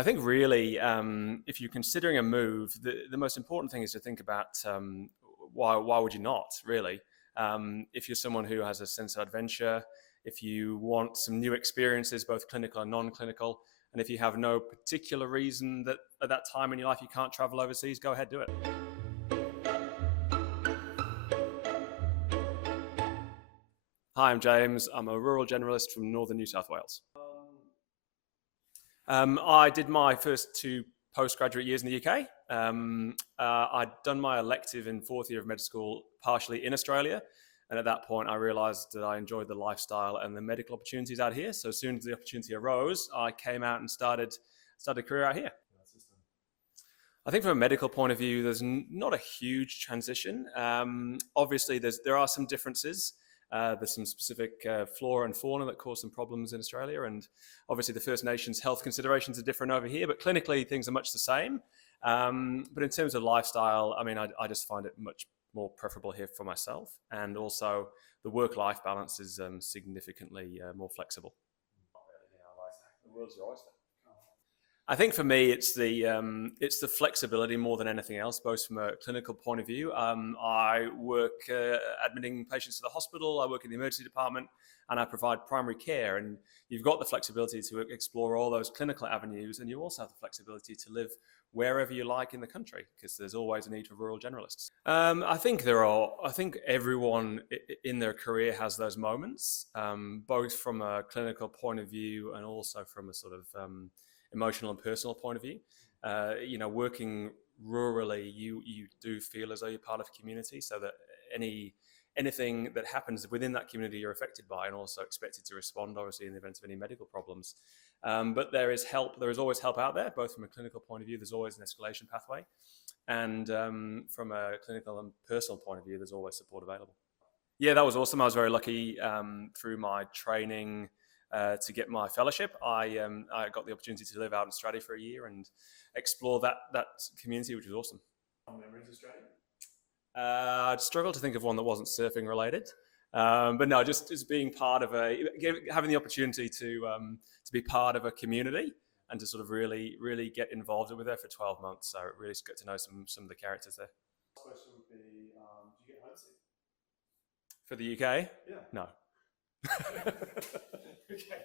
I think really, if you're considering a move, the most important thing is to think about why would you not, really? If you're someone who has a sense of adventure, if you want some new experiences, both clinical and non-clinical, and if you have no particular reason that at that time in your life you can't travel overseas, go ahead, do it. Hi, I'm James. I'm a rural generalist from northern New South Wales. I did my first 2 postgraduate years in the UK. I'd done my elective in 4th year of med school partially in Australia. And at that point, I realized that I enjoyed the lifestyle and the medical opportunities out here. So as soon as the opportunity arose, I came out and started a career out here. I think from a medical point of view, there's not a huge transition. Obviously, there are some differences. There's some specific flora and fauna that cause some problems in Australia, and obviously the First Nations health considerations are different over here, but clinically things are much the same. But in terms of lifestyle, I mean, I just find it much more preferable here for myself, and also the work-life balance is significantly more flexible. The world's your oyster. I think for me, it's the flexibility more than anything else, both from a clinical point of view. I work admitting patients to the hospital, I work in the emergency department, and I provide primary care. And you've got the flexibility to explore all those clinical avenues, and you also have the flexibility to live wherever you like in the country, because there's always a need for rural generalists. I think everyone in their career has those moments, both from a clinical point of view and also from a sort of emotional and personal point of view. Working rurally, you do feel as though you're part of a community, so that anything that happens within that community you're affected by, and also expected to respond, obviously, in the event of any medical problems. But there is help. There is always help out there, both from a clinical point of view. There's always an escalation pathway, and from a clinical and personal point of view, there's always support available. Yeah, that was awesome. I was very lucky through my training to get my fellowship. I got the opportunity to live out in Australia for a year and explore that community, which was awesome. Memories of Australia? I'd struggle to think of one that wasn't surfing related, but no, just being part of having the opportunity to be part of a community and to sort of really get involved with it for 12 months. So really get to know some of the characters there. Last question would be, do you get homesick? For the UK? Yeah. No. Okay.